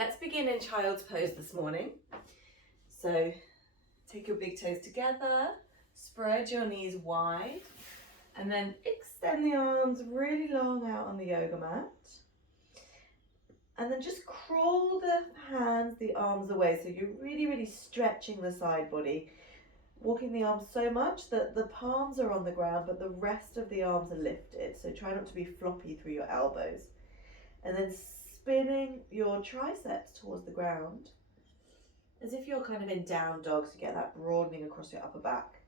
Let's begin in child's pose this morning. So take your big toes together, spread your knees wide, and then extend the arms really long out on the yoga mat. And then just crawl the hands, the arms away. So you're really stretching the side body, walking the arms so much that the palms are on the ground, but the rest of the arms are lifted. So try not to be floppy through your elbows. And then spinning your triceps towards the ground, as if you're kind of in down dog, so you get that broadening across your upper back.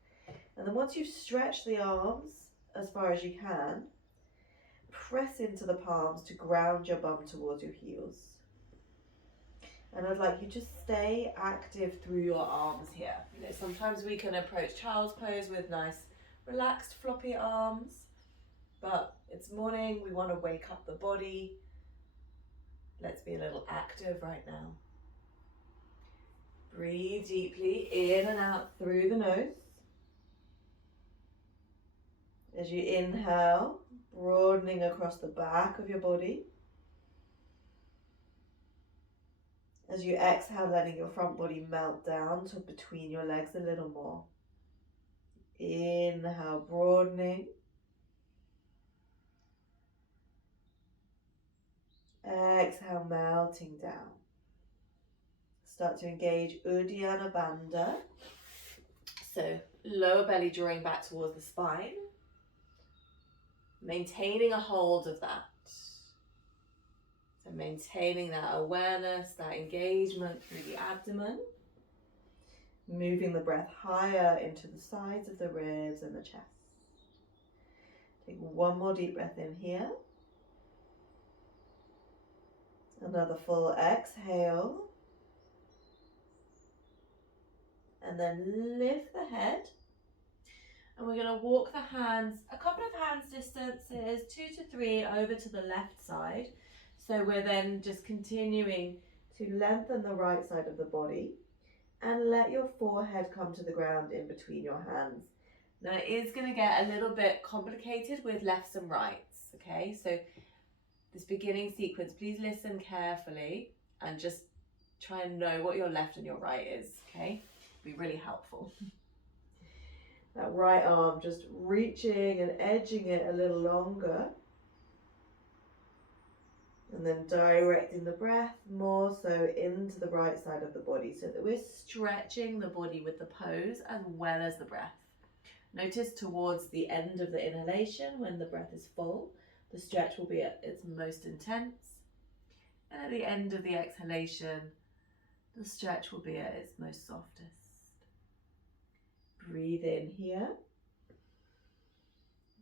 And then once you've stretched the arms as far as you can, press into the palms to ground your bum towards your heels. And I'd like you to stay active through your arms here. You know, sometimes we can approach child's pose with nice, relaxed, floppy arms, but it's morning, we want to wake up the body. Let's be a little active right now. Breathe deeply in and out through the nose. As you inhale, broadening across the back of your body. As you exhale, letting your front body melt down to between your legs a little more. Inhale, broadening. Exhale, melting down. Start to engage Uddiyana Bandha. So lower belly drawing back towards the spine. Maintaining a hold of that. So maintaining that awareness, that engagement through the abdomen. Moving the breath higher into the sides of the ribs and the chest. Take one more deep breath in here. Another full exhale. And then lift the head. And we're going to walk the hands, a couple of hands distances, 2 to 3 over to the left side. So we're then just continuing to lengthen the right side of the body and let your forehead come to the ground in between your hands. Now it is going to get a little bit complicated with lefts and rights, okay? So this beginning sequence, please listen carefully and just try and know what your left and your right is, okay? Be really helpful. That right arm just reaching and edging it a little longer. And then directing the breath more so into the right side of the body so that we're stretching the body with the pose as well as the breath. Notice towards the end of the inhalation, when the breath is full, the stretch will be at its most intense. And at the end of the exhalation, the stretch will be at its most softest. Breathe in here.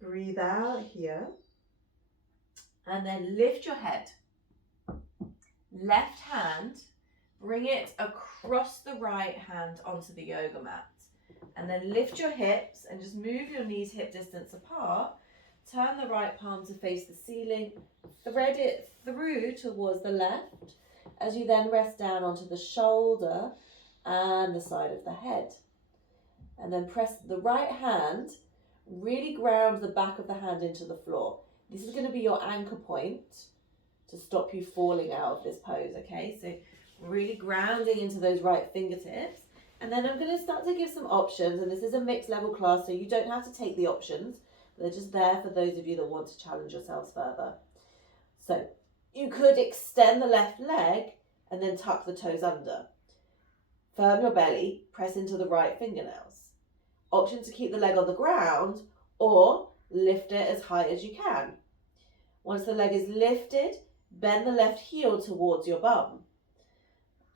Breathe out here. And then lift your head. Left hand, bring it across the right hand onto the yoga mat. And then lift your hips and just move your knees hip distance apart. Turn the right palm to face the ceiling. Thread it through towards the left as you then rest down onto the shoulder and the side of the head. And then press the right hand, really ground the back of the hand into the floor. This is going to be your anchor point to stop you falling out of this pose, okay? So really grounding into those right fingertips. And then I'm going to start to give some options, and this is a mixed level class, so you don't have to take the options. They're just there for those of you that want to challenge yourselves further. So you could extend the left leg and then tuck the toes under. Firm your belly, press into the right fingernails. Option to keep the leg on the ground or lift it as high as you can. Once the leg is lifted, bend the left heel towards your bum.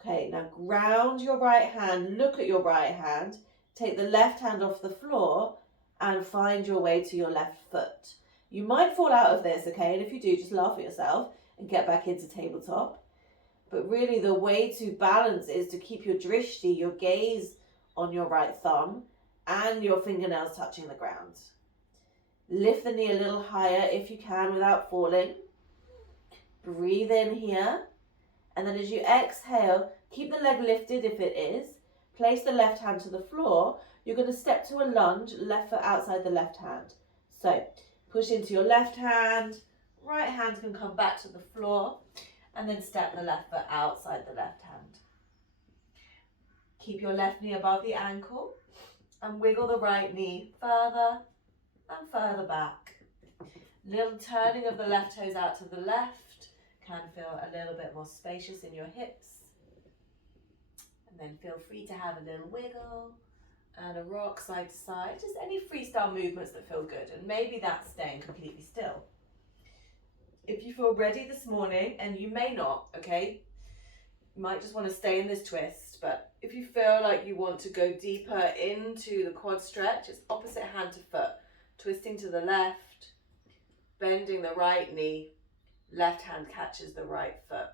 Okay, now ground your right hand, look at your right hand, take the left hand off the floor and find your way to your left foot. You might fall out of this, okay, and if you do, just laugh at yourself and get back into tabletop. But really the way to balance is to keep your drishti, your gaze on your right thumb and your fingernails touching the ground. Lift the knee a little higher if you can without falling. Breathe in here. And then as you exhale, keep the leg lifted if it is. Place the left hand to the floor. You're going to step to a lunge, left foot outside the left hand. So push into your left hand. Right hand can come back to the floor. and then step the left foot outside the left hand. Keep your left knee above the ankle and wiggle the right knee further and further back. Little turning of the left toes out to the left can feel a little bit more spacious in your hips. And then feel free to have a little wiggle and a rock side to side, just any freestyle movements that feel good, and maybe that's staying completely still. If you feel ready this morning, and you may not, okay, you might just want to stay in this twist, but if you feel like you want to go deeper into the quad stretch, it's opposite hand to foot, twisting to the left, bending the right knee, left hand catches the right foot.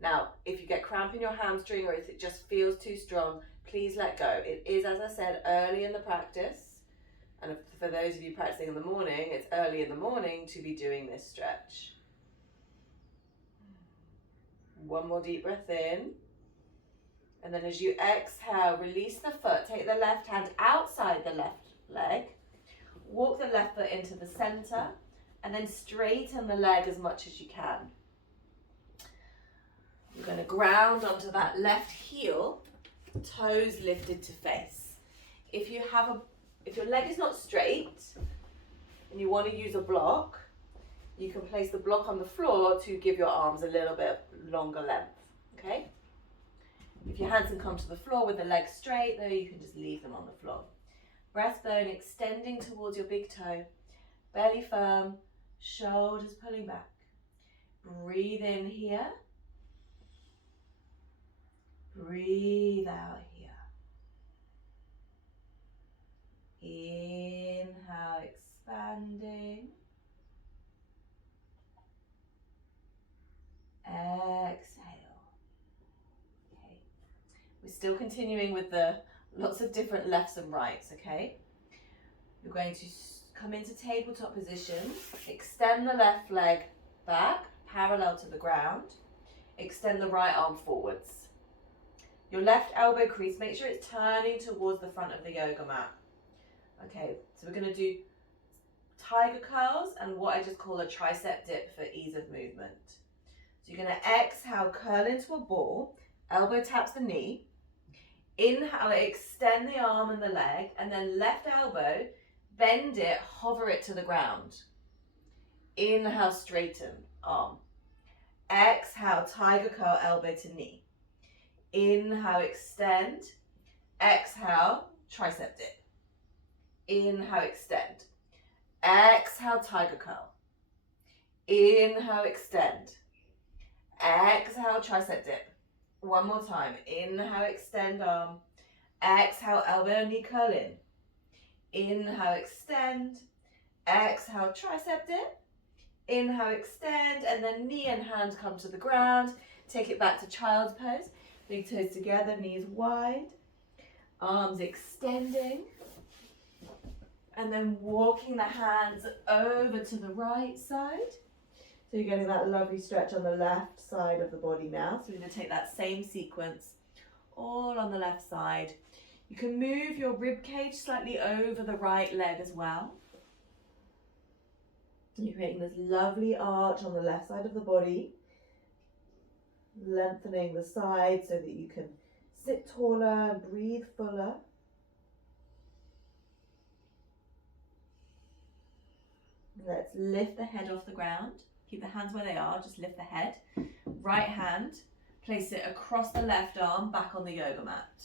Now, if you get cramp in your hamstring or if it just feels too strong, please let go. It is, as I said, early in the practice. And for those of you practicing in the morning, it's early in the morning to be doing this stretch. One more deep breath in. And then as you exhale, release the foot. Take the left hand outside the left leg. Walk the left foot into the center. And then straighten the leg as much as you can. You're going to ground onto that left heel, toes lifted to face. If your leg is not straight and you want to use a block, you can place the block on the floor to give your arms a little bit longer length, okay? If your hands can come to the floor with the legs straight, though, you can just leave them on the floor. Breastbone extending towards your big toe, belly firm, shoulders pulling back. Breathe in here. Breathe out here. Inhale, expanding. Exhale. Okay. We're still continuing with the lots of different lefts and rights, okay? You're going to come into tabletop position. Extend the left leg back, parallel to the ground. Extend the right arm forwards. Your left elbow crease, make sure it's turning towards the front of the yoga mat. Okay, so we're going to do tiger curls and what I just call a tricep dip for ease of movement. So you're going to exhale, curl into a ball, elbow taps the knee. Inhale, extend the arm and the leg, and then left elbow, bend it, hover it to the ground. Inhale, straighten arm. Exhale, tiger curl, elbow to knee. Inhale, extend. Exhale, tricep dip. Inhale, extend. Exhale, tiger curl. Inhale, extend. Exhale, tricep dip. One more time. Inhale, extend arm. Exhale, elbow, knee curl in. Inhale, extend. Exhale, tricep dip. Inhale, extend, and then knee and hand come to the ground. Take it back to child's pose. Big toes together, knees wide. Arms extending. And then walking the hands over to the right side. So you're getting that lovely stretch on the left side of the body now. So we're going to take that same sequence all on the left side. You can move your rib cage slightly over the right leg as well. You're creating this lovely arch on the left side of the body. Lengthening the side so that you can sit taller, breathe fuller. Let's lift the head off the ground. Keep the hands where they are, just lift the head. Right hand, place it across the left arm, back on the yoga mat.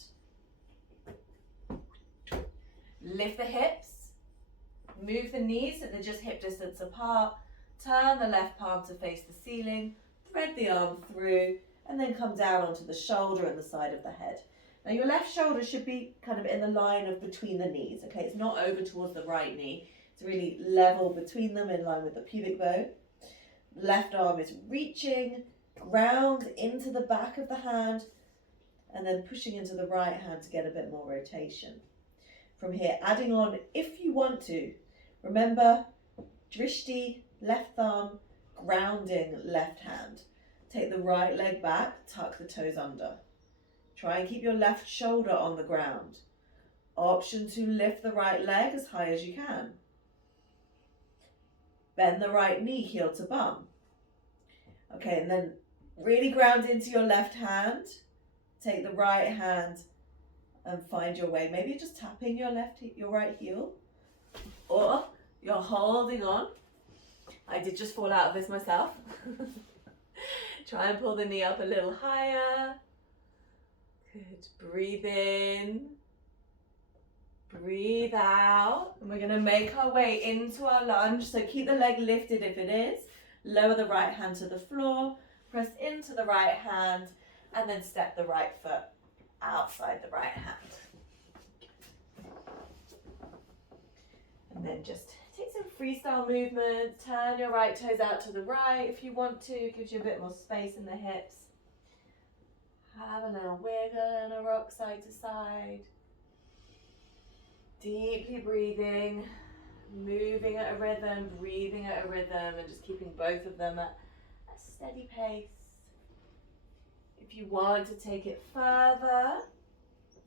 Lift the hips, move the knees so they're just hip distance apart. Turn the left palm to face the ceiling, thread the arm through, and then come down onto the shoulder and the side of the head. Now your left shoulder should be kind of in the line of between the knees, okay? It's not over towards the right knee. It's really level between them in line with the pubic bone. Left arm is reaching, ground into the back of the hand, and then pushing into the right hand to get a bit more rotation. From here, adding on if you want to. Remember, drishti, left thumb, grounding left hand. Take the right leg back, tuck the toes under. Try and keep your left shoulder on the ground. Option to lift the right leg as high as you can. Bend the right knee, heel to bum. Okay, and then really ground into your left hand. Take the right hand and find your way. Maybe you're just tapping your right heel, or you're holding on. I did just fall out of this myself. Try and pull the knee up a little higher. Good. Breathe in. Breathe out. And we're going to make our way into our lunge. So keep the leg lifted if it is. Lower the right hand to the floor. Press into the right hand. And then step the right foot outside the right hand. And then just take some freestyle movements. Turn your right toes out to the right if you want to. Gives you a bit more space in the hips. Have a little wiggle and a rock side to side. Deeply breathing, moving at a rhythm, breathing at a rhythm, and just keeping both of them at a steady pace. If you want to take it further,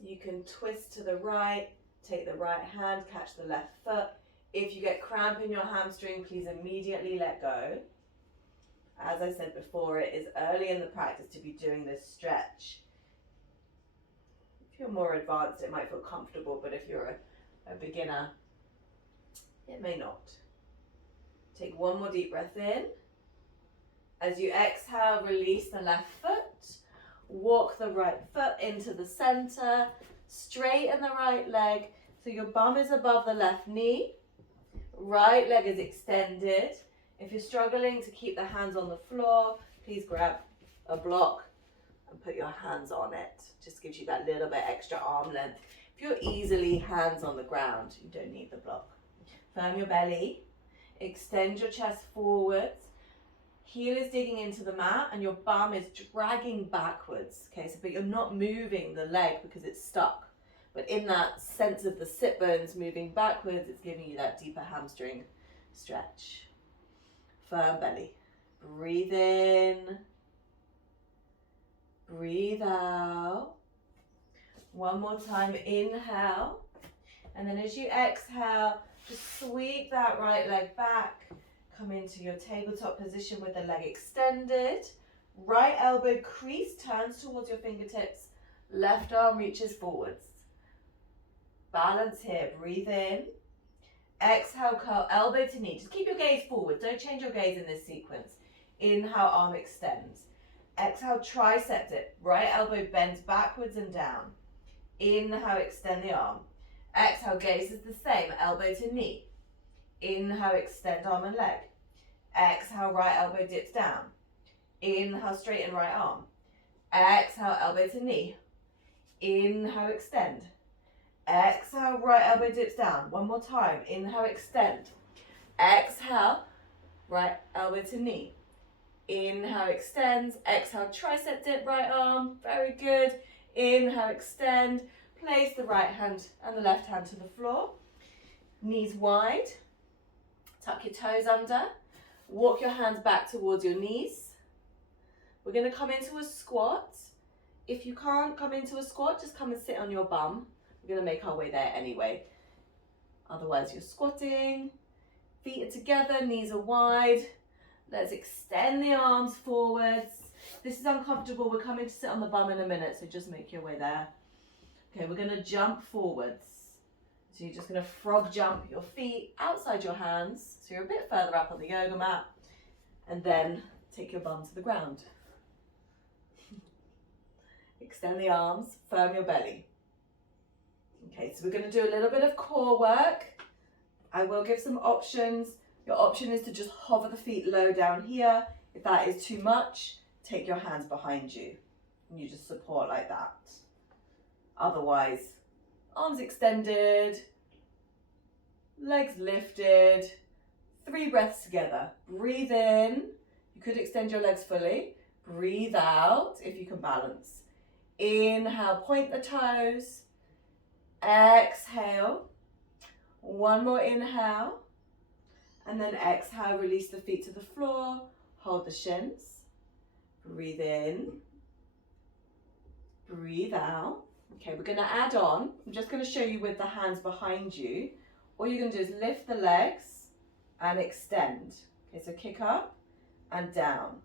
you can twist to the right, take the right hand, catch the left foot. If you get cramp in your hamstring, please immediately let go. As I said before, it is early in the practice to be doing this stretch. If you're more advanced, it might feel comfortable, but if you're a beginner, it may not. Take one more deep breath in. As you exhale, release the left foot. Walk the right foot into the center. Straighten the right leg so your bum is above the left knee. Right leg is extended. If you're struggling to keep the hands on the floor, please grab a block and put your hands on it. Just gives you that little bit extra arm length. If you're easily hands on the ground, you don't need the block. Firm your belly. Extend your chest forwards. Heel is digging into the mat and your bum is dragging backwards. Okay, so but you're not moving the leg because it's stuck. But in that sense of the sit bones moving backwards, it's giving you that deeper hamstring stretch. Firm belly. Breathe in. Breathe out. One more time, inhale. And then as you exhale, just sweep that right leg back. Come into your tabletop position with the leg extended. Right elbow crease turns towards your fingertips. Left arm reaches forwards. Balance here. Breathe in. Exhale, curl elbow to knee. Just keep your gaze forward. Don't change your gaze in this sequence. Inhale, arm extends. Exhale, tricep dip. Right elbow bends backwards and down. Inhale, extend the arm. Exhale, gaze is the same. Elbow to knee. Inhale, extend arm and leg. Exhale, right elbow dips down. Inhale, straighten right arm. Exhale, elbow to knee. Inhale, extend. Exhale, right elbow dips down. One more time. Inhale, extend. Exhale, right elbow to knee. Inhale, extends. Exhale, tricep dip, right arm. Very good. Inhale, extend. Place the right hand and the left hand to the floor. Knees wide. Tuck your toes under. Walk your hands back towards your knees. We're going to come into a squat. If you can't come into a squat, just come and sit on your bum. We're going to make our way there anyway. Otherwise, you're squatting. Feet are together, knees are wide. Let's extend the arms forwards. This is uncomfortable. We're coming to sit on the bum in a minute, so just make your way there. Okay, we're going to jump forwards. So you're just going to frog jump your feet outside your hands. So you're a bit further up on the yoga mat. And then take your bum to the ground. Extend the arms, firm your belly. Okay, so we're going to do a little bit of core work. I will give some options. Your option is to just hover the feet low down here. If that is too much, take your hands behind you. And you just support like that. Otherwise, arms extended, legs lifted, 3 breaths together. Breathe in, you could extend your legs fully. Breathe out if you can balance. Inhale, point the toes. Exhale. One more inhale. And then exhale, release the feet to the floor. Hold the shins. Breathe in. Breathe out. Okay, we're going to add on. I'm just going to show you with the hands behind you. All you're going to do is lift the legs and extend. Okay, so kick up and down.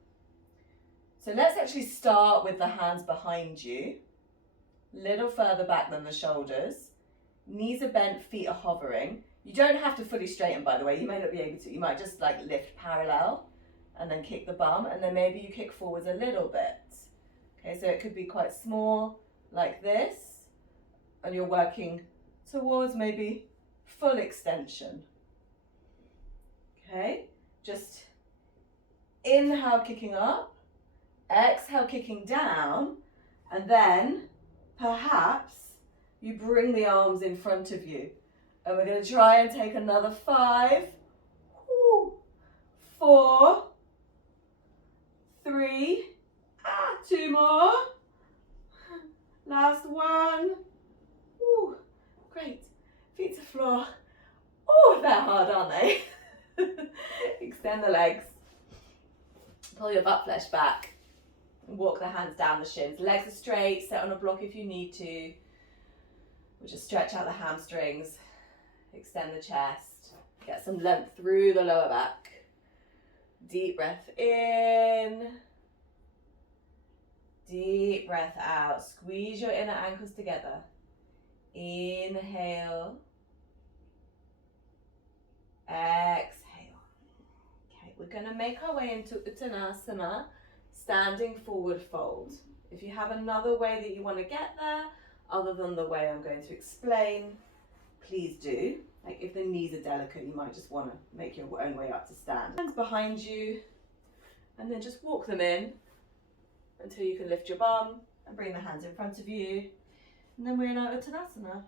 So let's actually start with the hands behind you, little further back than the shoulders. Knees are bent, feet are hovering. You don't have to fully straighten, by the way. You may not be able to. You might just like lift parallel and then kick the bum, and then maybe you kick forwards a little bit. Okay, so it could be quite small, like this, and you're working towards maybe full extension. Okay, just inhale, kicking up, exhale, kicking down, and then perhaps you bring the arms in front of you. And we're going to try and take another 5, 4, 3, 2 more. Last one. Ooh, great. Feet to floor. Oh, they're hard, aren't they? Extend the legs. Pull your butt flesh back. And walk the hands down the shins. Legs are straight. Sit on a block if you need to. We'll just stretch out the hamstrings. Extend the chest. Get some length through the lower back. Deep breath in. Deep breath out. Squeeze your inner ankles together. Inhale. Exhale. Okay, we're going to make our way into Uttanasana, standing forward fold. If you have another way that you want to get there, other than the way I'm going to explain, please do. Like if the knees are delicate, you might just want to make your own way up to stand. Hands behind you, and then just walk them in until you can lift your bum and bring the hands in front of you. And then we're in our Uttanasana,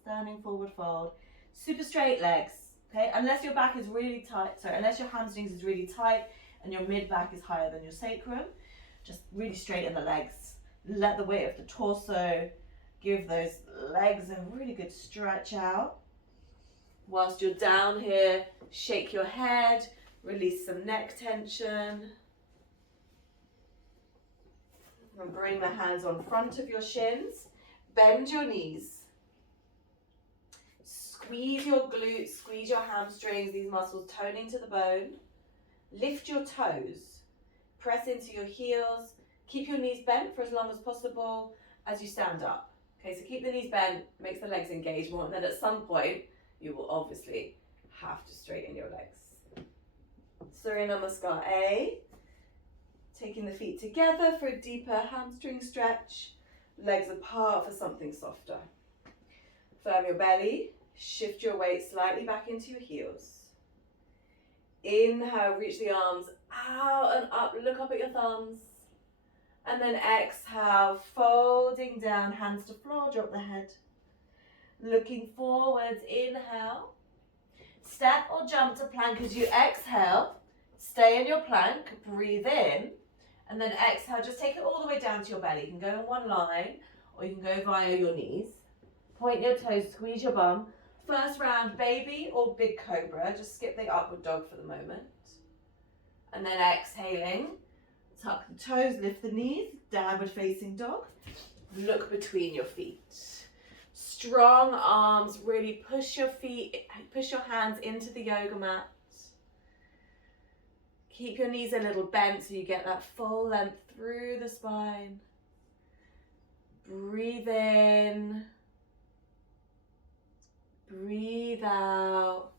standing forward fold. Super straight legs, okay? Unless your back is really tight, unless your hamstrings is really tight and your mid back is higher than your sacrum, just really straighten the legs. Let the weight of the torso give those legs a really good stretch out. Whilst you're down here, shake your head, release some neck tension. And bring the hands on front of your shins. Bend your knees. Squeeze your glutes, squeeze your hamstrings, these muscles toning to the bone. Lift your toes. Press into your heels. Keep your knees bent for as long as possible as you stand up. Okay, so keep the knees bent, makes the legs engage more, and then at some point, you will obviously have to straighten your legs. Surya Namaskar A. Taking the feet together for a deeper hamstring stretch. Legs apart for something softer. Firm your belly. Shift your weight slightly back into your heels. Inhale, reach the arms out and up. Look up at your thumbs. And then exhale, folding down, hands to floor, drop the head. Looking forwards, inhale. Step or jump to plank as you exhale. Stay in your plank, breathe in. And then exhale, just take it all the way down to your belly. You can go in one line or you can go via your knees. Point your toes, squeeze your bum. First round, baby or big cobra. Just skip the upward dog for the moment. And then exhaling. Tuck the toes, lift the knees, downward facing dog. Look between your feet. Strong arms, really push your feet, push your hands into the yoga mat. Keep your knees a little bent so you get that full length through the spine. Breathe in. Breathe out.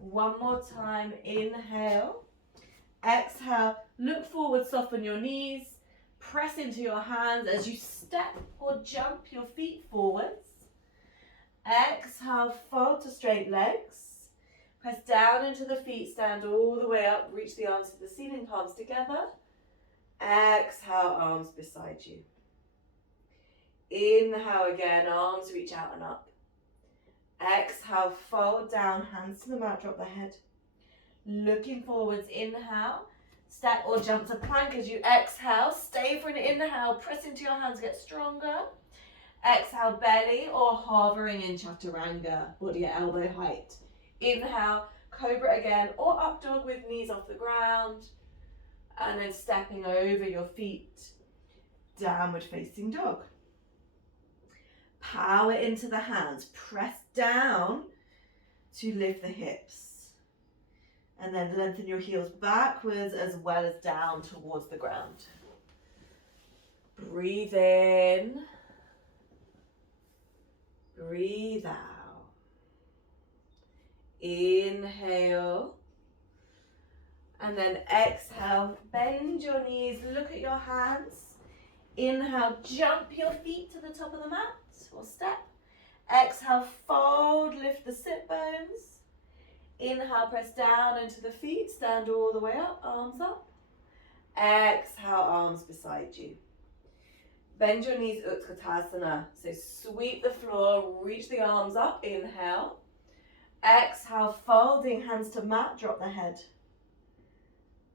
One more time, inhale. Exhale, look forward, soften your knees, press into your hands as you step or jump your feet forwards. Exhale, fold to straight legs. Press down into the feet, stand all the way up, reach the arms to the ceiling, palms together. Exhale, arms beside you. Inhale again, arms reach out and up. Exhale, fold down, hands to the mat, drop the head. Looking forwards, inhale, step or jump to plank as you exhale, stay for an inhale, press into your hands, get stronger. Exhale, belly or hovering in Chaturanga, body at elbow height. Inhale, cobra again, or up dog with knees off the ground. And then stepping over your feet, downward facing dog. Power into the hands, press down to lift the hips. And then lengthen your heels backwards as well as down towards the ground. Breathe in. Breathe out. Inhale. And then exhale, bend your knees, look at your hands. Inhale, jump your feet to the top of the mat or step. Exhale, fold, lift the sit bones. Inhale, press down into the feet, stand all the way up, arms up. Exhale, arms beside you. Bend your knees, Uttanasana. So sweep the floor, reach the arms up, inhale. Exhale, folding hands to mat, drop the head.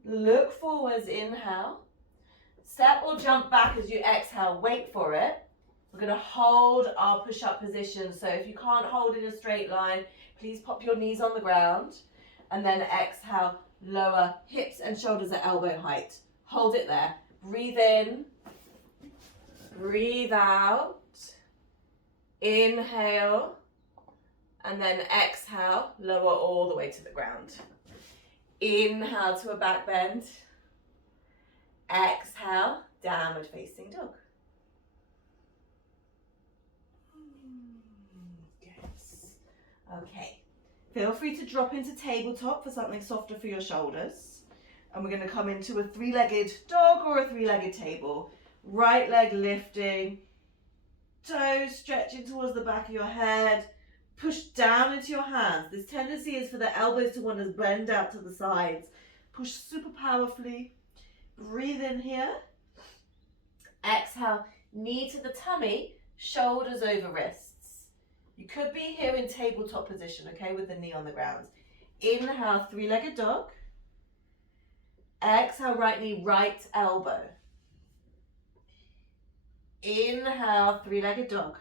Look forwards, inhale. Step or jump back as you exhale, wait for it. We're going to hold our push-up position. So if you can't hold in a straight line, please pop your knees on the ground. And then exhale, lower hips and shoulders at elbow height. Hold it there. Breathe in. Breathe out. Inhale. And then exhale, lower all the way to the ground. Inhale to a back bend. Exhale, downward facing dog. Yes. Okay. Feel free to drop into tabletop for something softer for your shoulders. And we're going to come into a three-legged dog or a three-legged table. Right leg lifting, toes stretching towards the back of your head. Push down into your hands. This tendency is for the elbows to want to bend out to the sides. Push super powerfully. Breathe in here. Exhale, knee to the tummy, shoulders over wrists. You could be here in tabletop position, okay, with the knee on the ground. Inhale, three-legged dog. Exhale, right knee, right elbow. Inhale, three-legged dog.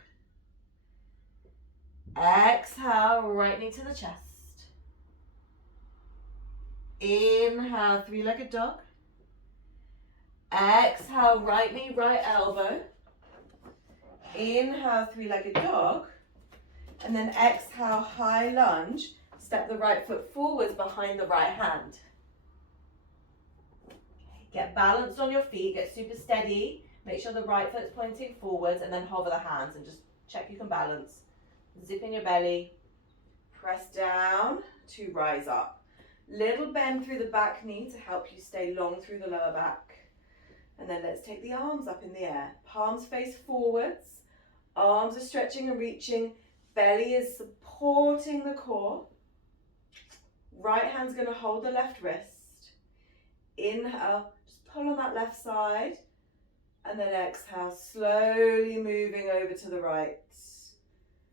Exhale, right knee to the chest. Inhale, three-legged dog. Exhale, right knee, right elbow. Inhale, three-legged dog. And then exhale, high lunge. Step the right foot forwards behind the right hand. Get balanced on your feet, get super steady. Make sure the right foot's pointing forwards and then hover the hands and just check you can balance. Zip in your belly, press down to rise up. Little bend through the back knee to help you stay long through the lower back. And then let's take the arms up in the air. Palms face forwards, arms are stretching and reaching, belly is supporting the core. Right hand's going to hold the left wrist. Inhale, just pull on that left side. And then exhale, slowly moving over to the right.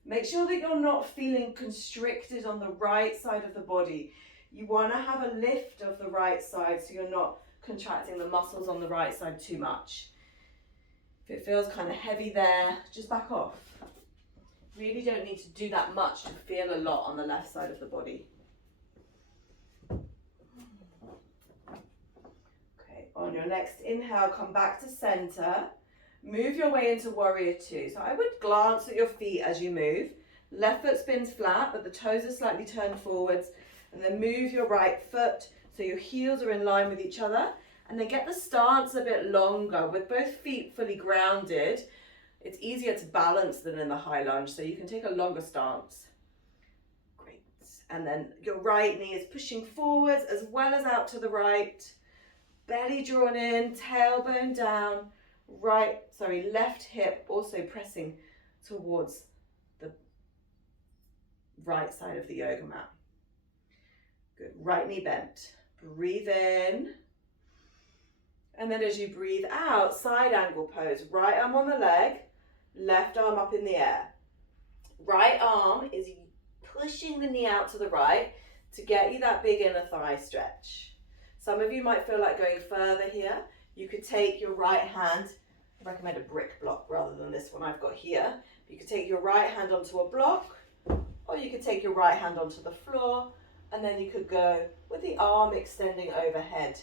Make sure that you're not feeling constricted on the right side of the body. You want to have a lift of the right side so you're not contracting the muscles on the right side too much. If it feels kind of heavy there, just back off. Really don't need to do that much to feel a lot on the left side of the body. Okay, on your next inhale, come back to center. Move your way into warrior two. So I would glance at your feet as you move. Left foot spins flat, but the toes are slightly turned forwards. And then move your right foot so your heels are in line with each other. And then get the stance a bit longer with both feet fully grounded. It's easier to balance than in the high lunge, so you can take a longer stance. Great. And then your right knee is pushing forwards as well as out to the right. Belly drawn in, tailbone down. Left hip also pressing towards the right side of the yoga mat. Good, right knee bent. Breathe in. And then as you breathe out, side angle pose. Right arm on the leg, left arm up in the air. Right arm is pushing the knee out to the right to get you that big inner thigh stretch. Some of you might feel like going further here. You could take your right hand, I recommend a brick block rather than this one I've got here. You could take your right hand onto a block, or you could take your right hand onto the floor, and then you could go with the arm extending overhead.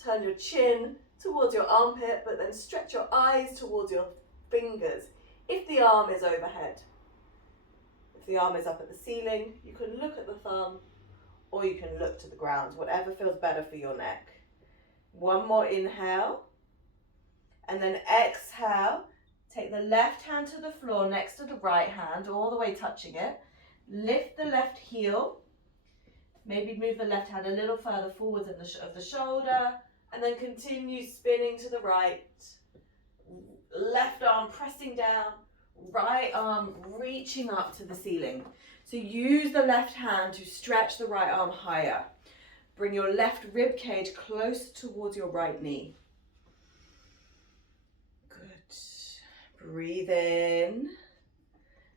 Turn your chin towards your armpit, but then stretch your eyes towards your fingers if the arm is overhead. If the arm is up at the ceiling, you can look at the thumb, or you can look to the ground, whatever feels better for your neck. One more inhale. And then exhale, take the left hand to the floor next to the right hand, all the way touching it. Lift the left heel. Maybe move the left hand a little further forwards of the shoulder, and then continue spinning to the right. Left arm pressing down, right arm reaching up to the ceiling. So use the left hand to stretch the right arm higher. Bring your left rib cage close towards your right knee. Good. Breathe in.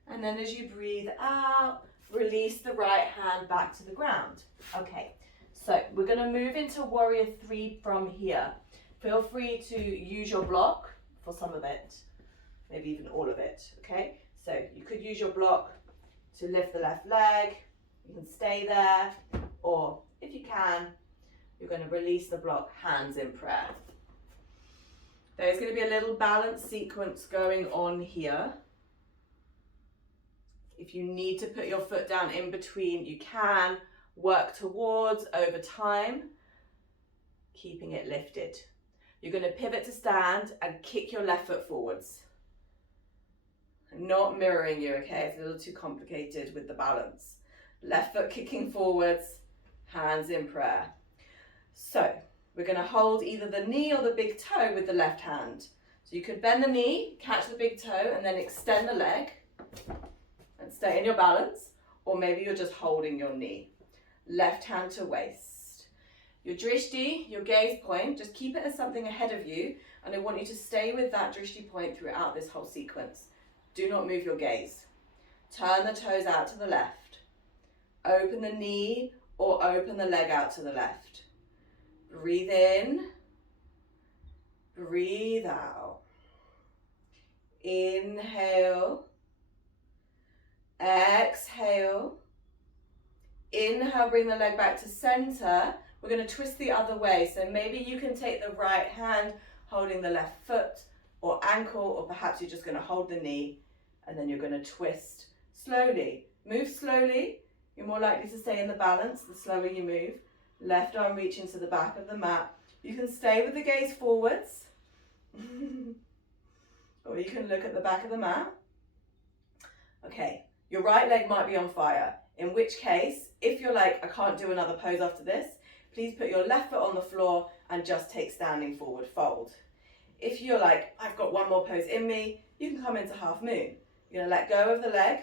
And then as you breathe out, release the right hand back to the ground. Okay, so we're going to move into Warrior 3 from here. Feel free to use your block for some of it, maybe even all of it, okay? So you could use your block to lift the left leg. You can stay there, or if you can, you're going to release the block, hands in prayer. There's going to be a little balance sequence going on here. If you need to put your foot down in between, you can work towards over time, keeping it lifted. You're going to pivot to stand and kick your left foot forwards. I'm not mirroring you, okay? It's a little too complicated with the balance. Left foot kicking forwards, hands in prayer. So we're going to hold either the knee or the big toe with the left hand. So you could bend the knee, catch the big toe, and then extend the leg and stay in your balance, or maybe you're just holding your knee. Left hand to waist. Your drishti, your gaze point, just keep it as something ahead of you, and I want you to stay with that drishti point throughout this whole sequence. Do not move your gaze. Turn the toes out to the left. Open the knee or open the leg out to the left. Breathe in. Breathe out. Inhale. Exhale. Inhale, bring the leg back to center. We're going to twist the other way. So maybe you can take the right hand holding the left foot or ankle, or perhaps you're just going to hold the knee and then you're going to twist slowly. Move slowly. You're more likely to stay in the balance the slower you move. Left arm reaching to the back of the mat. You can stay with the gaze forwards or you can look at the back of the mat. Okay, your right leg might be on fire, in which case, if you're like, I can't do another pose after this, please put your left foot on the floor and just take standing forward fold. If you're like, I've got one more pose in me, you can come into half moon. You're going to let go of the leg,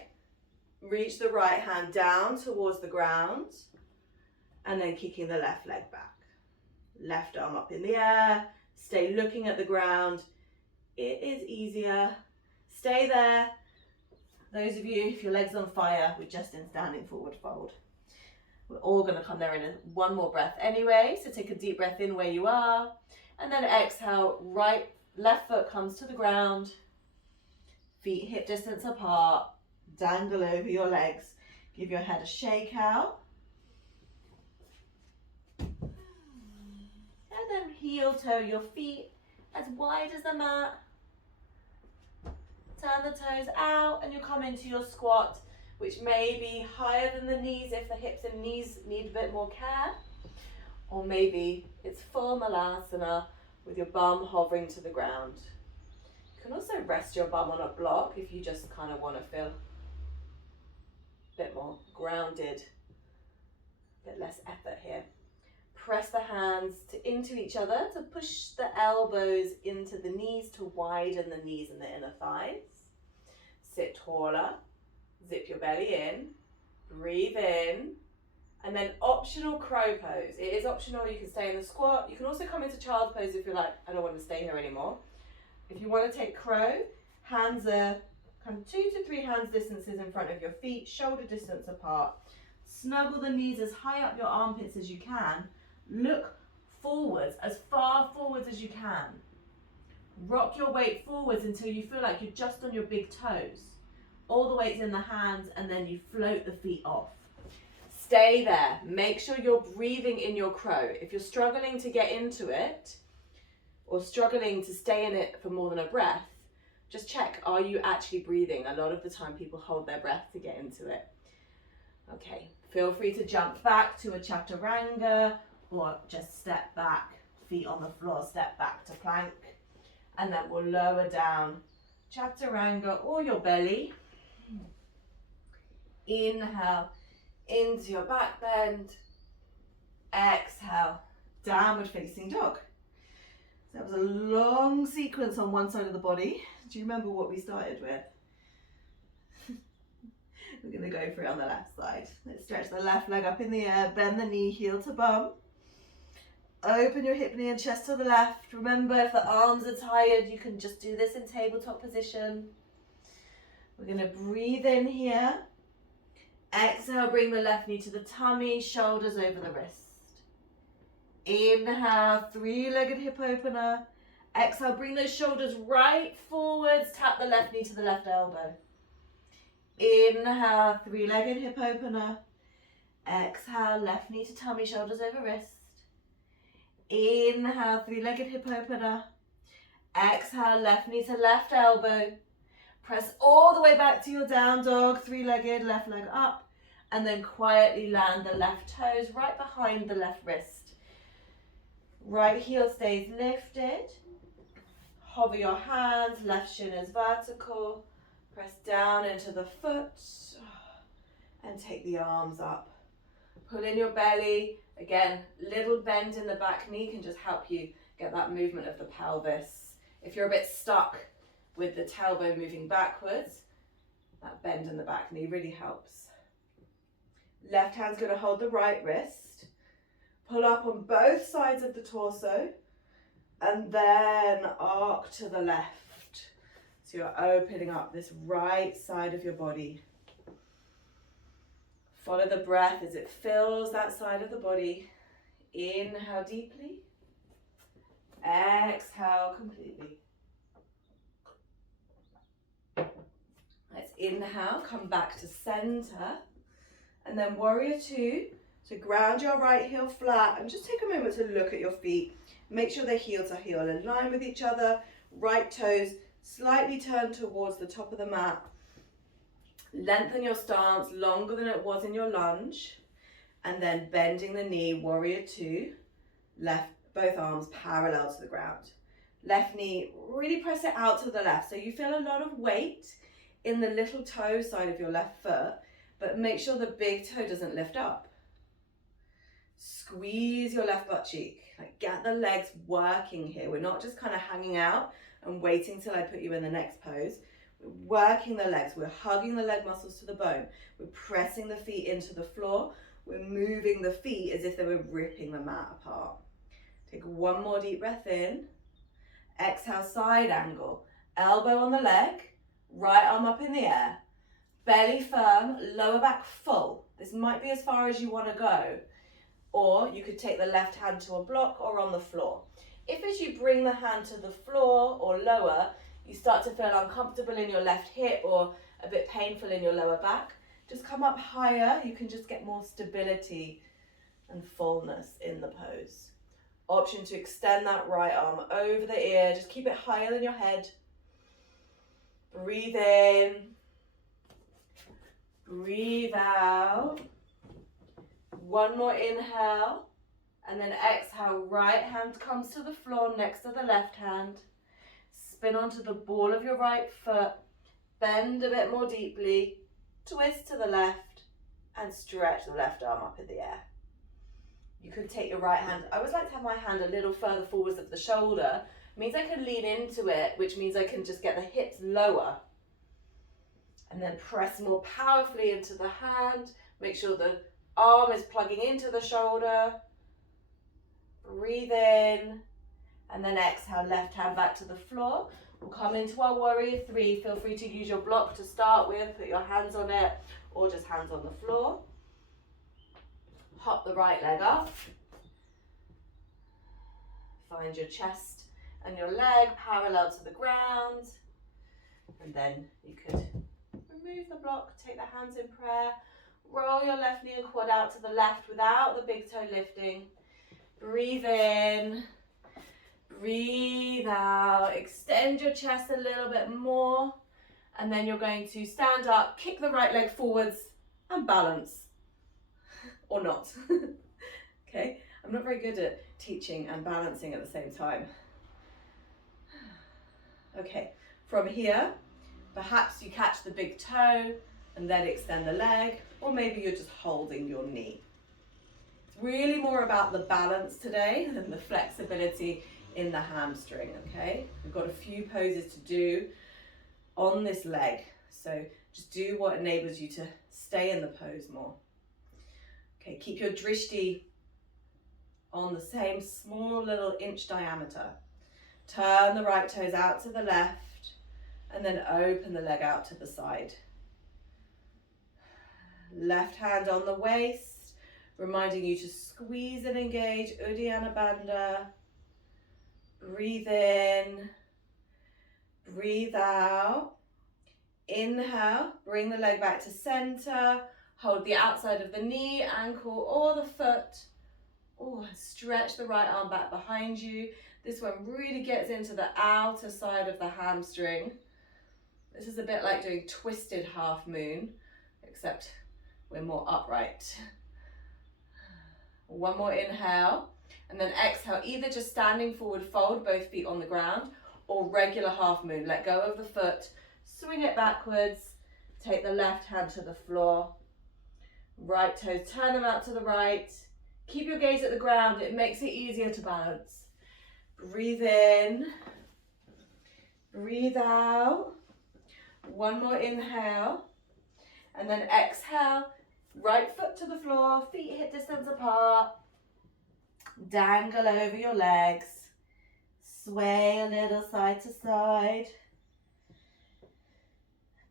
reach the right hand down towards the ground, and then kicking the left leg back. Left arm up in the air, stay looking at the ground. It is easier. Stay there. Those of you, if your leg's on fire, we're just in standing forward fold. We're all going to come there in one more breath anyway, so take a deep breath in where you are, and then exhale, left foot comes to the ground, feet hip distance apart, dangle over your legs, give your head a shake out, and then heel toe your feet as wide as the mat. Turn the toes out and you'll come into your squat, which may be higher than the knees if the hips and knees need a bit more care. Or maybe it's full malasana with your bum hovering to the ground. You can also rest your bum on a block if you just kind of want to feel a bit more grounded, a bit less effort here. Press the hands into each other to push the elbows into the knees to widen the knees and the inner thighs. Sit taller, zip your belly in, breathe in, and then optional crow pose. It is optional, you can stay in the squat. You can also come into child pose if you're like, I don't want to stay here anymore. If you want to take crow, hands are kind of 2 to 3 hands distances in front of your feet, shoulder distance apart. Snuggle the knees as high up your armpits as you can. Look forwards, as far forwards as you can. Rock your weight forwards until you feel like you're just on your big toes. All the weight's in the hands, and then you float the feet off. Stay there. Make sure you're breathing in your crow. If you're struggling to get into it, or struggling to stay in it for more than a breath, just check, are you actually breathing? A lot of the time people hold their breath to get into it. Okay, feel free to jump back to a Chaturanga, or just step back, feet on the floor, step back to plank. And then we'll lower down. Chaturanga or your belly. Inhale into your back bend. Exhale, downward facing dog. So that was a long sequence on one side of the body. Do you remember what we started with? We're going to go for it on the left side. Let's stretch the left leg up in the air, bend the knee, heel to bum. Open your hip, knee and chest to the left. Remember, if the arms are tired, you can just do this in tabletop position. We're going to breathe in here. Exhale, bring the left knee to the tummy, shoulders over the wrist. Inhale, three-legged hip opener. Exhale, bring those shoulders right forwards, tap the left knee to the left elbow. Inhale, three-legged hip opener. Exhale, left knee to tummy, shoulders over wrist. Inhale, three-legged hip opener. Exhale, left knee to left elbow. Press all the way back to your down dog, three-legged, left leg up. And then quietly land the left toes right behind the left wrist. Right heel stays lifted. Hover your hands, left shin is vertical. Press down into the foot and take the arms up. Pull in your belly. Again, little bend in the back knee can just help you get that movement of the pelvis. If you're a bit stuck with the tailbone moving backwards, that bend in the back knee really helps. Left hand's going to hold the right wrist. Pull up on both sides of the torso and then arc to the left. So you're opening up this right side of your body. Follow the breath as it fills that side of the body. Inhale deeply. Exhale completely. Let's inhale, come back to center. And then warrior two. So ground your right heel flat and just take a moment to look at your feet. Make sure they're heel to heel in line with each other. Right toes slightly turned towards the top of the mat. Lengthen your stance longer than it was in your lunge. And then bending the knee, warrior two. Left, both arms parallel to the ground. Left knee, really press it out to the left. So you feel a lot of weight in the little toe side of your left foot, but make sure the big toe doesn't lift up. Squeeze your left butt cheek. Like get the legs working here. We're not just kind of hanging out and waiting till I put you in the next pose. We're working the legs. We're hugging the leg muscles to the bone. We're pressing the feet into the floor. We're moving the feet as if they were ripping the mat apart. Take one more deep breath in. Exhale, side angle. Elbow on the leg. Right arm up in the air. Belly firm, lower back full. This might be as far as you want to go. Or you could take the left hand to a block or on the floor. If as you bring the hand to the floor or lower, you start to feel uncomfortable in your left hip or a bit painful in your lower back, just come up higher. You can just get more stability and fullness in the pose. Option to extend that right arm over the ear. Just keep it higher than your head. Breathe in. Breathe out. One more inhale. And then exhale, right hand comes to the floor next to the left hand. Spin onto the ball of your right foot. Bend a bit more deeply. Twist to the left and stretch the left arm up in the air. You could take your right hand. I always like to have my hand a little further forwards of the shoulder. It means I can lean into it, which means I can just get the hips lower. And then press more powerfully into the hand. Make sure the arm is plugging into the shoulder. Breathe in. And then exhale, left hand back to the floor. We'll come into our warrior three. Feel free to use your block to start with. Put your hands on it or just hands on the floor. Hop the right leg up. Find your chest and your leg parallel to the ground. And then you could remove the block, take the hands in prayer. Roll your left knee and quad out to the left without the big toe lifting. Breathe in. Breathe out. Extend your chest a little bit more. And then you're going to stand up, kick the right leg forwards and balance. Or not. Okay, I'm not very good at teaching and balancing at the same time. Okay, from here, perhaps you catch the big toe and then extend the leg, or maybe you're just holding your knee. It's really more about the balance today than the flexibility in the hamstring, okay? We've got a few poses to do on this leg, so just do what enables you to stay in the pose more. Okay, keep your drishti on the same small little inch diameter. Turn the right toes out to the left and then open the leg out to the side. Left hand on the waist, reminding you to squeeze and engage Uddiyana Bandha. Breathe in, breathe out. Inhale, bring the leg back to center. Hold the outside of the knee, ankle, or the foot. Oh, stretch the right arm back behind you. This one really gets into the outer side of the hamstring. This is a bit like doing twisted half moon, except we're more upright. One more inhale, and then exhale, either just standing forward, fold both feet on the ground, or regular half moon. Let go of the foot, swing it backwards, take the left hand to the floor. Right toes, turn them out to the right. Keep your gaze at the ground, it makes it easier to balance. Breathe in, breathe out. One more inhale, and then exhale, right foot to the floor, feet hip distance apart. Dangle over your legs, sway a little side to side.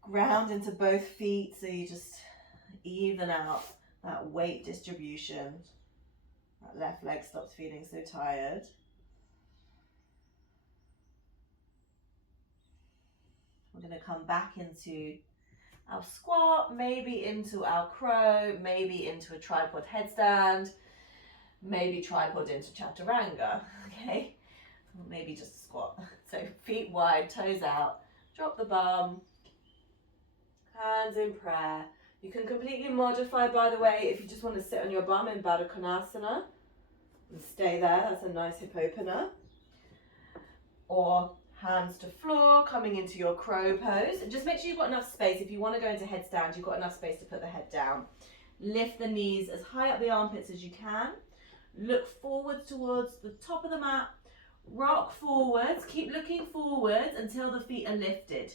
Ground into both feet so you just even out that weight distribution. That left leg stops feeling so tired. We're going to come back into our squat, maybe into our crow, maybe into a tripod headstand, maybe tripod into Chaturanga, okay? Or maybe just a squat. So feet wide, toes out, drop the bum, hands in prayer. You can completely modify, by the way, if you just want to sit on your bum in Baddha Konasana and stay there, that's a nice hip opener. Or hands to floor, coming into your crow pose. And just make sure you've got enough space. If you want to go into headstand, you've got enough space to put the head down. Lift the knees as high up the armpits as you can. Look forwards towards the top of the mat. Rock forwards. Keep looking forwards until the feet are lifted.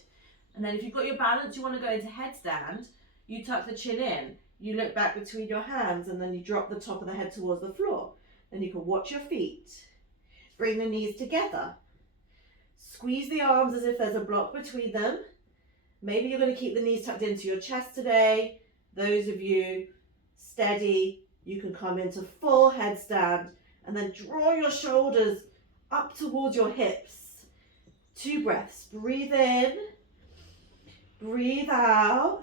And then if you've got your balance, you want to go into headstand, you tuck the chin in. You look back between your hands and then you drop the top of the head towards the floor. Then you can watch your feet. Bring the knees together. Squeeze the arms as if there's a block between them. Maybe you're going to keep the knees tucked into your chest today. Those of you steady, you can come into full headstand and then draw your shoulders up towards your hips. 2 breaths. Breathe in. Breathe out.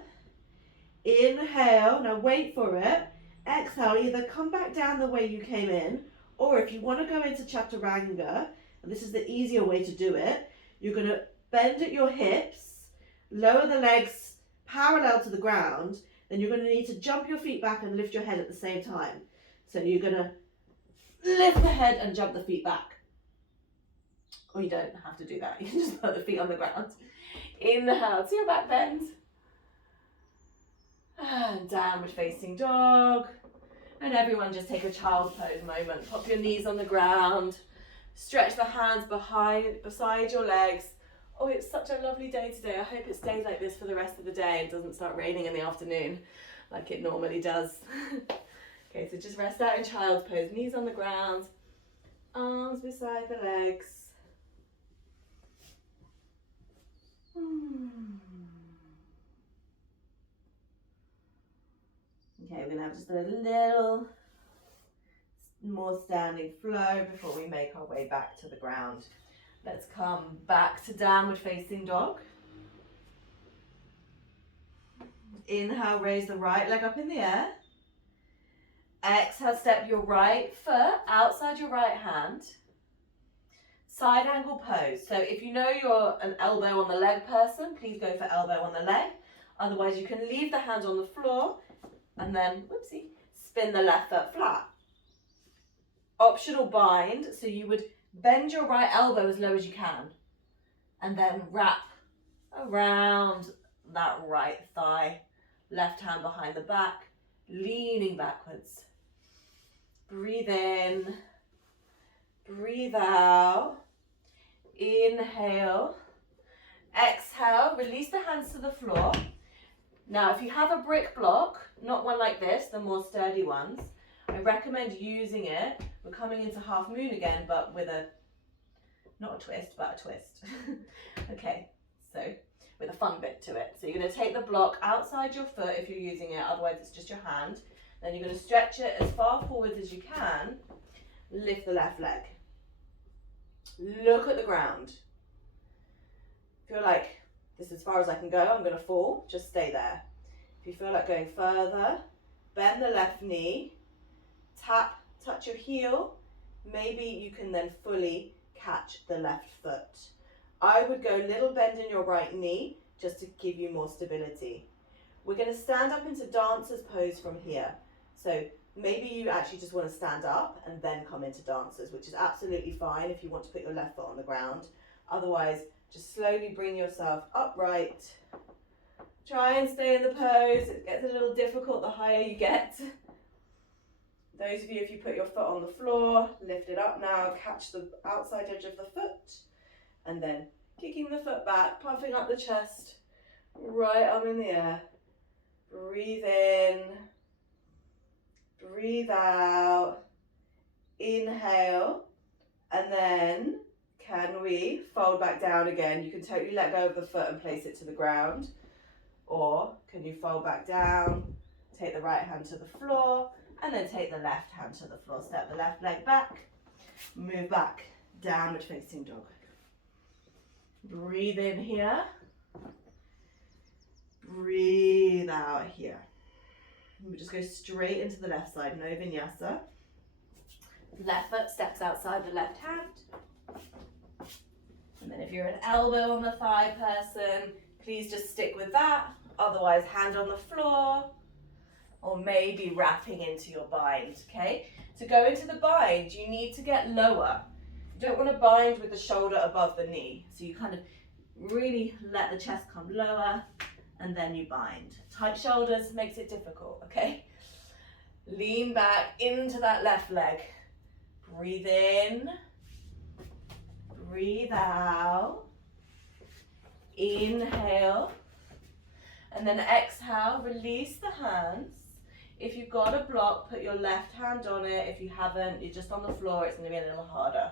Inhale. Now wait for it. Exhale. Either come back down the way you came in, or if you want to go into Chaturanga, and this is the easier way to do it, you're going to bend at your hips, lower the legs parallel to the ground, then you're going to need to jump your feet back and lift your head at the same time. So you're going to lift the head and jump the feet back. Or you don't have to do that, you can just put the feet on the ground. Inhale to your back bend. And downward facing dog. And everyone just take a child's pose moment. Pop your knees on the ground. Stretch the hands beside your legs. Oh, it's such a lovely day today. I hope it stays like this for the rest of the day and doesn't start raining in the afternoon like it normally does. Okay, so just rest out in child's pose. Knees on the ground, arms beside the legs. Okay, we're going to have just a little more standing flow before we make our way back to the ground. Let's come back to downward facing dog. Inhale, raise the right leg up in the air. Exhale, step your right foot outside your right hand. Side angle pose. So if you know you're an elbow on the leg person, please go for elbow on the leg. Otherwise, you can leave the hand on the floor and then, whoopsie, spin the left foot flat. Optional bind, so you would bend your right elbow as low as you can. And then wrap around that right thigh. Left hand behind the back, leaning backwards. Breathe in, breathe out. Inhale, exhale, release the hands to the floor. Now, if you have a brick block, not one like this, the more sturdy ones, I recommend using it. We're coming into half moon again, but with a, not a twist, but a twist. Okay, so with a fun bit to it. So you're going to take the block outside your foot if you're using it, otherwise it's just your hand. Then you're going to stretch it as far forward as you can. Lift the left leg. Look at the ground. Feel like this is as far as I can go, I'm going to fall, just stay there. If you feel like going further, bend the left knee, tap, touch your heel. Maybe you can then fully catch the left foot. I would go little bend in your right knee just to give you more stability. We're going to stand up into dancer's pose from here. So maybe you actually just want to stand up and then come into dancers, which is absolutely fine if you want to put your left foot on the ground. Otherwise, just slowly bring yourself upright. Try and stay in the pose. It gets a little difficult the higher you get. Those of you, if you put your foot on the floor, lift it up now, catch the outside edge of the foot, and then kicking the foot back, puffing up the chest, right arm in the air. Breathe in, breathe out, inhale, and then can we fold back down again? You can totally let go of the foot and place it to the ground, or can you fold back down, take the right hand to the floor, and then take the left hand to the floor. Step the left leg back, move back, downward facing dog. Breathe in here, breathe out here. We just go straight into the left side, no vinyasa. Left foot steps outside the left hand. And then if you're an elbow on the thigh person, please just stick with that. Otherwise, hand on the floor, or maybe wrapping into your bind, okay? To go into the bind, you need to get lower. You don't want to bind with the shoulder above the knee. So you kind of really let the chest come lower, and then you bind. Tight shoulders makes it difficult, okay? Lean back into that left leg. Breathe in, breathe out, inhale, and then exhale, release the hands. If you've got a block, put your left hand on it. If you haven't, you're just on the floor, it's going to be a little harder.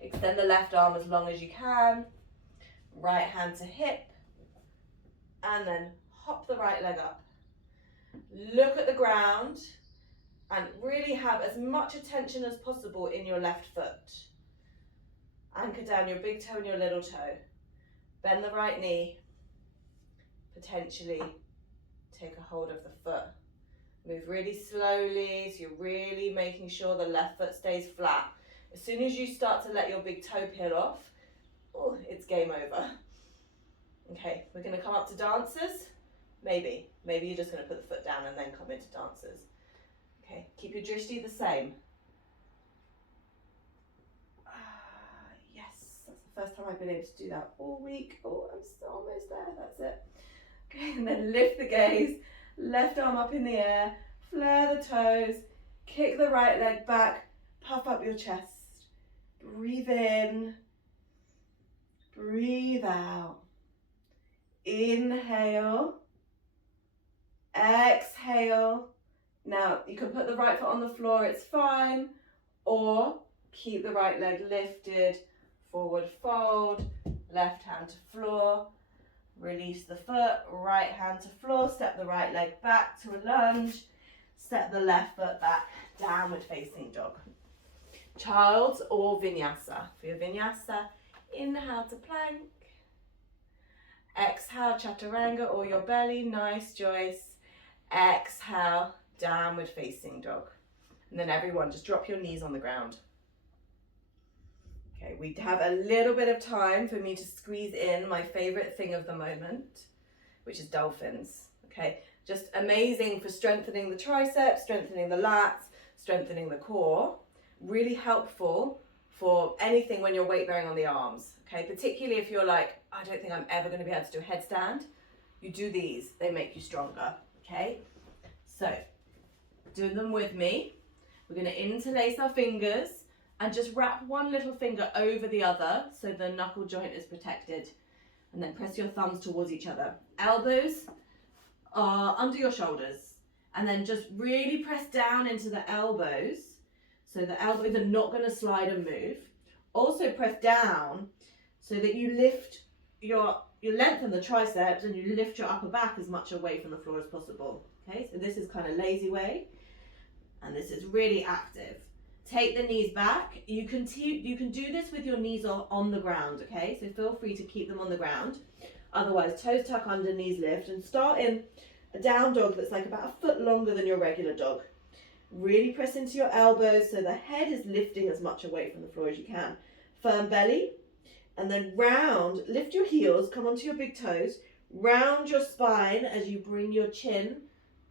Extend the left arm as long as you can. Right hand to hip. And then hop the right leg up. Look at the ground and really have as much attention as possible in your left foot. Anchor down your big toe and your little toe. Bend the right knee. Potentially take a hold of the foot. Move really slowly, so you're really making sure the left foot stays flat. As soon as you start to let your big toe peel off, oh, it's game over. Okay, we're going to come up to dancers. Maybe you're just going to put the foot down and then come into dancers. Okay, keep your drishti the same. Yes, that's the first time I've been able to do that all week. Oh, I'm so almost there, that's it. Okay, and then lift the gaze. Left arm up in the air, flare the toes, kick the right leg back, puff up your chest. Breathe in, breathe out. Inhale, exhale. Now you can put the right foot on the floor, it's fine, or keep the right leg lifted, forward fold, left hand to floor. Release the foot, right hand to floor, step the right leg back to a lunge, step the left foot back, downward facing dog. Child's or vinyasa. For your vinyasa, inhale to plank, exhale chaturanga or your belly, nice Joyce, exhale, downward facing dog. And then everyone just drop your knees on the ground. Okay, we have a little bit of time for me to squeeze in my favorite thing of the moment, which is dolphins. Okay, just amazing for strengthening the triceps, strengthening the lats, strengthening the core. Really helpful for anything when you're weight bearing on the arms, okay? Particularly if you're like, I don't think I'm ever going to be able to do a headstand. You do these, they make you stronger, okay? So, do them with me. We're going to interlace our fingers and just wrap one little finger over the other so the knuckle joint is protected. And then press your thumbs towards each other. Elbows are under your shoulders. And then just really press down into the elbows so the elbows are not going to slide and move. Also press down so that you lift you lengthen the triceps and you lift your upper back as much away from the floor as possible. Okay, so this is kind of lazy way, and this is really active. Take the knees back. You can do this with your knees on the ground, okay? So feel free to keep them on the ground. Otherwise, toes tuck under, knees lift, and start in a down dog that's like about a foot longer than your regular dog. Really press into your elbows so the head is lifting as much away from the floor as you can. Firm belly, and then round, lift your heels, come onto your big toes, round your spine as you bring your chin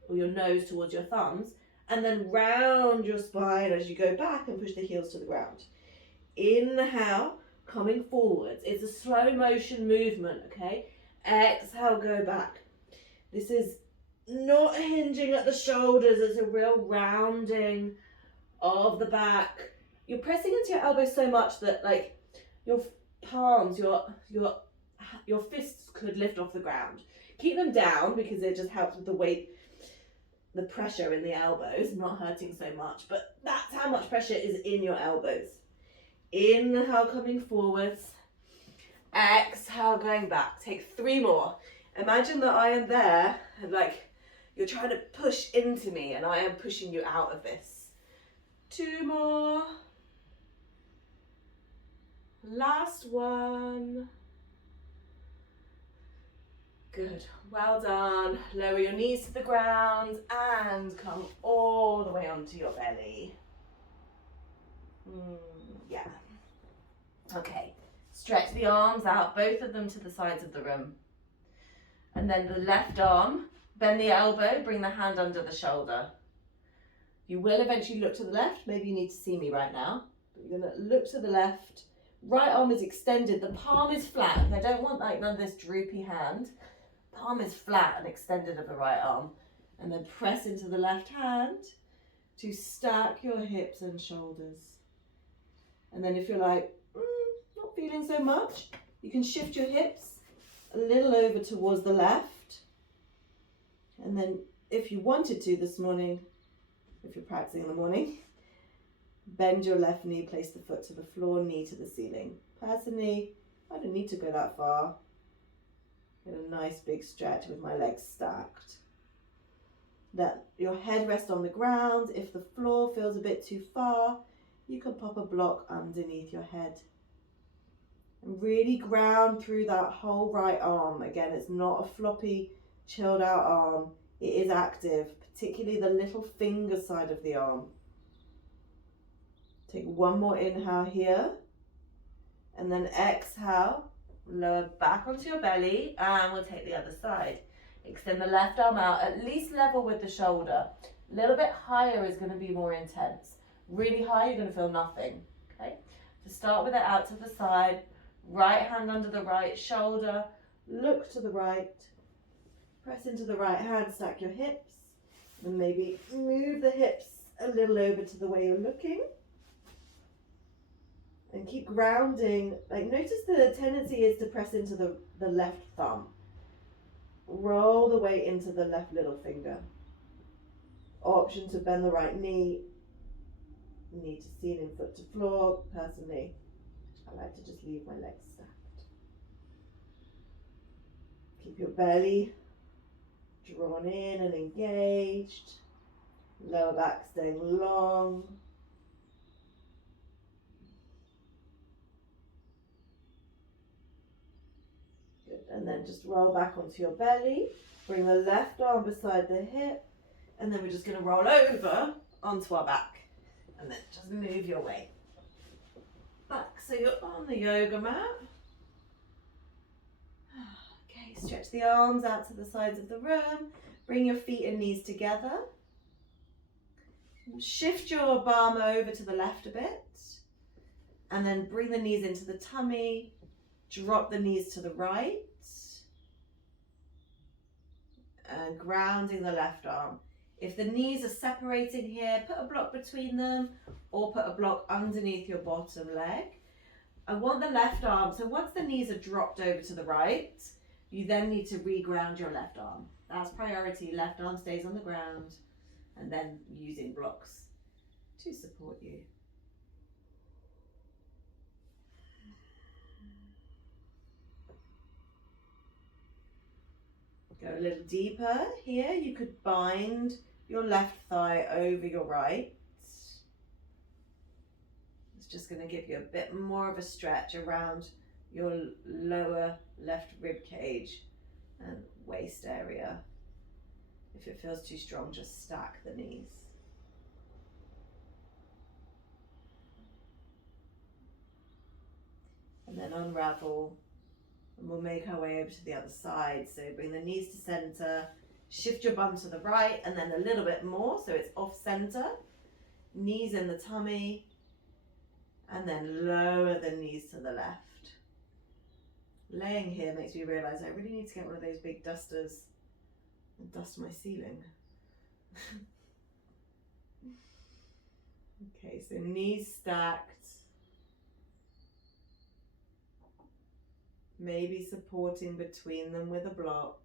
or your nose towards your thumbs, and then round your spine as you go back and push the heels to the ground. Inhale, coming forwards. It's a slow motion movement, okay? Exhale, go back. This is not hinging at the shoulders, it's a real rounding of the back. You're pressing into your elbows so much that like your palms, your fists could lift off the ground. Keep them down because it just helps with the weight, the pressure in the elbows, not hurting so much, but that's how much pressure is in your elbows. Inhale, coming forwards. Exhale, going back. Take 3 more. Imagine that I am there and like you're trying to push into me and I am pushing you out of this. 2 more. Last one. Good, well done. Lower your knees to the ground and come all the way onto your belly. Yeah. Okay, stretch the arms out, both of them to the sides of the room. And then the left arm, bend the elbow, bring the hand under the shoulder. You will eventually look to the left. Maybe you need to see me right now. But you're gonna look to the left. Right arm is extended, the palm is flat. I don't want like none of this droopy hand. Palm is flat and extended of the right arm. And then press into the left hand to stack your hips and shoulders. And then if you're like, not feeling so much, you can shift your hips a little over towards the left. And then if you wanted to this morning, if you're practicing in the morning, bend your left knee, place the foot to the floor, knee to the ceiling. Personally, I don't need to go that far. Get a nice big stretch with my legs stacked. Let your head rest on the ground. If the floor feels a bit too far, you can pop a block underneath your head. And really ground through that whole right arm. Again, it's not a floppy, chilled out arm. It is active, particularly the little finger side of the arm. Take 1 more inhale here. And then exhale. Lower back onto your belly, and we'll take the other side. Extend the left arm out, at least level with the shoulder. A little bit higher is going to be more intense. Really high, you're going to feel nothing. Okay? So start with it out to the side. Right hand under the right shoulder. Look to the right. Press into the right hand, stack your hips. And maybe move the hips a little over to the way you're looking. And keep grounding. Like, notice the tendency is to press into the left thumb. Roll the weight into the left little finger. Option to bend the right knee. Knee to ceiling, foot to floor. Personally, I like to just leave my legs stacked. Keep your belly drawn in and engaged. Lower back staying long. And then just roll back onto your belly. Bring the left arm beside the hip. And then we're just going to roll over onto our back. And then just move your way back. So you're on the yoga mat. Okay, stretch the arms out to the sides of the room. Bring your feet and knees together. Shift your bum over to the left a bit. And then bring the knees into the tummy, drop the knees to the right, and grounding the left arm. If the knees are separating here, put a block between them or put a block underneath your bottom leg. I want the left arm, so once the knees are dropped over to the right, you then need to re-ground your left arm. That's priority, left arm stays on the ground, and then using blocks to support you. Go a little deeper here. You could bind your left thigh over your right. It's just going to give you a bit more of a stretch around your lower left rib cage and waist area. If it feels too strong, just stack the knees. And then unravel. And we'll make our way over to the other side. So bring the knees to center, shift your bum to the right, and then a little bit more so it's off center. Knees in the tummy, and then lower the knees to the left. Laying here makes me realize I really need to get one of those big dusters and dust my ceiling. Okay, so knees stacked. Maybe supporting between them with a block.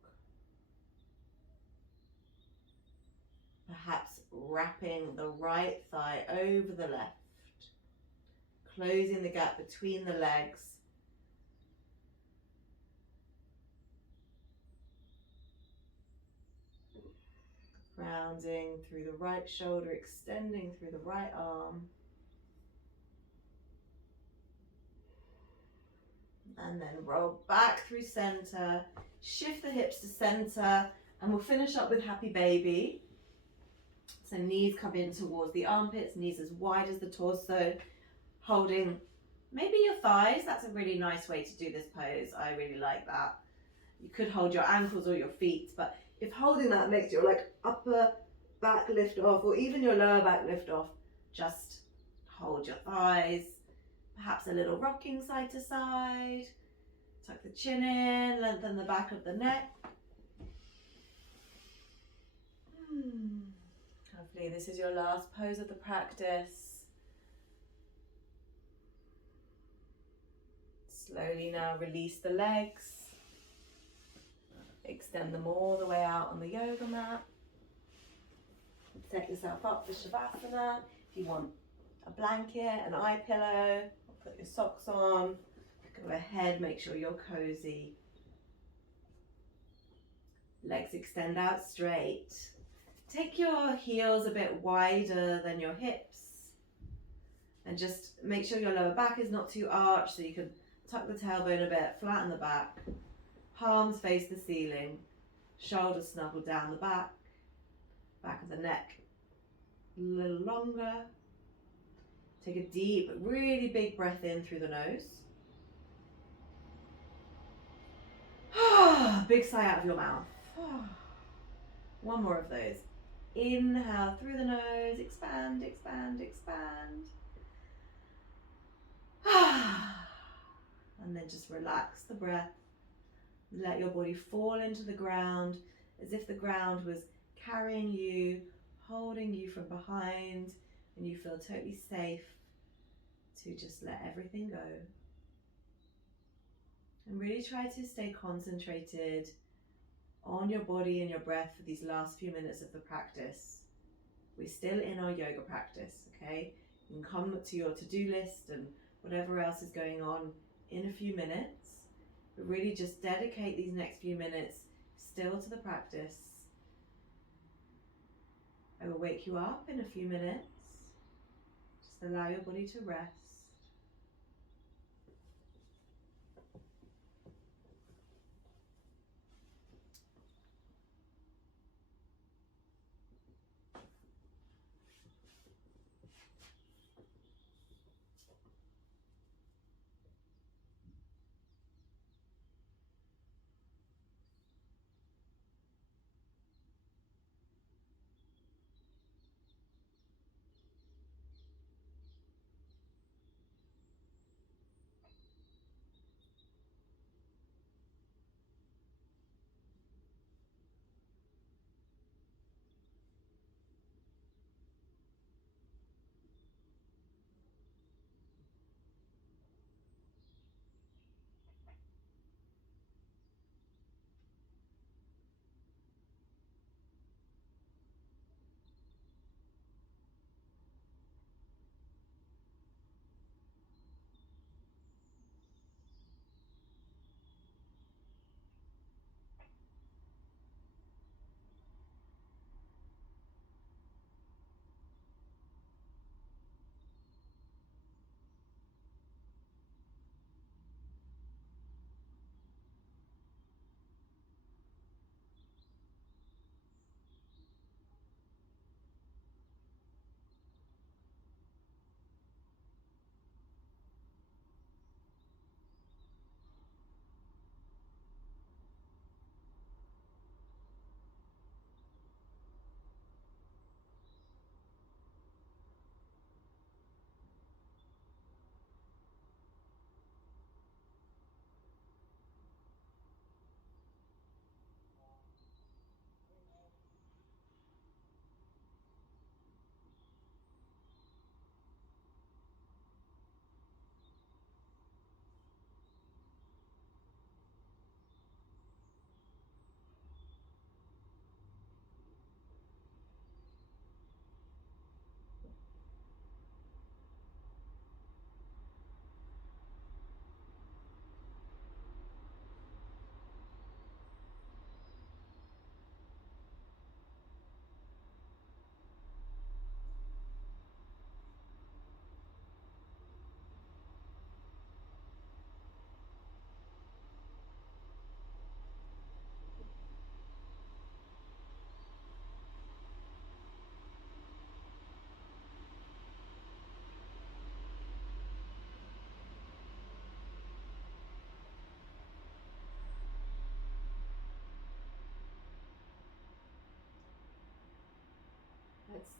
Perhaps wrapping the right thigh over the left. Closing the gap between the legs. Grounding through the right shoulder, extending through the right arm. And then roll back through center, shift the hips to center, and we'll finish up with happy baby. So knees come in towards the armpits, knees as wide as the torso, holding maybe your thighs. That's a really nice way to do this pose. I really like that. You could hold your ankles or your feet, but if holding that makes your like upper back lift off or even your lower back lift off, just hold your thighs. Perhaps a little rocking side to side. Tuck the chin in, lengthen the back of the neck. Hopefully this is your last pose of the practice. Slowly now release the legs. Extend them all the way out on the yoga mat. Set yourself up for Shavasana. If you want a blanket, an eye pillow, put your socks on, go ahead, make sure you're cozy. Legs extend out straight. Take your heels a bit wider than your hips and just make sure your lower back is not too arched, so you can tuck the tailbone a bit, flatten the back, palms face the ceiling, shoulders snuggle down the back of the neck a little longer. Take a deep, really big breath in through the nose. Big sigh out of your mouth. One more of those. Inhale through the nose, expand, expand, expand. And then just relax the breath. Let your body fall into the ground as if the ground was carrying you, holding you from behind, and you feel totally safe to just let everything go. And really try to stay concentrated on your body and your breath for these last few minutes of the practice. We're still in our yoga practice, okay? You can come to your to-do list and whatever else is going on in a few minutes, but really just dedicate these next few minutes still to the practice. I will wake you up in a few minutes. Just allow your body to rest.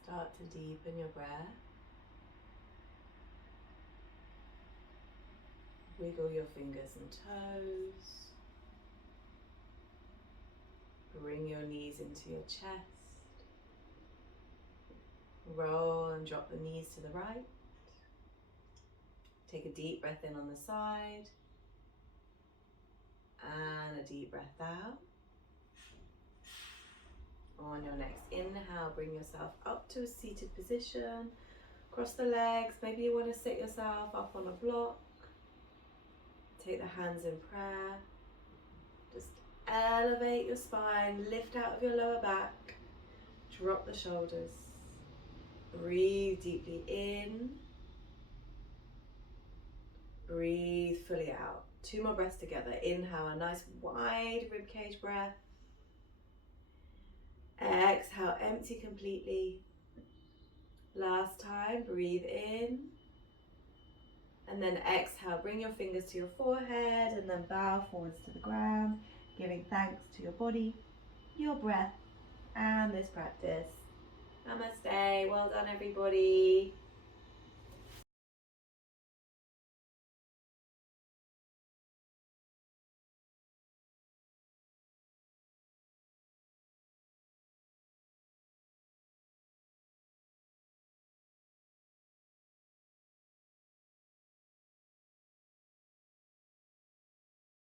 Start to deepen your breath. Wiggle your fingers and toes. Bring your knees into your chest. Roll and drop the knees to the right. Take a deep breath in on the side. And a deep breath out. On your next inhale, bring yourself up to a seated position. Cross the legs. Maybe you want to sit yourself up on a block. Take the hands in prayer. Just elevate your spine, lift out of your lower back. Drop the shoulders. Breathe deeply in. Breathe fully out. 2 more breaths together. Inhale, a nice wide ribcage breath. Exhale, empty completely. Last time, breathe in. And then exhale, bring your fingers to your forehead and then bow forwards to the ground, giving thanks to your body, your breath, and this practice. Namaste. Well done, everybody.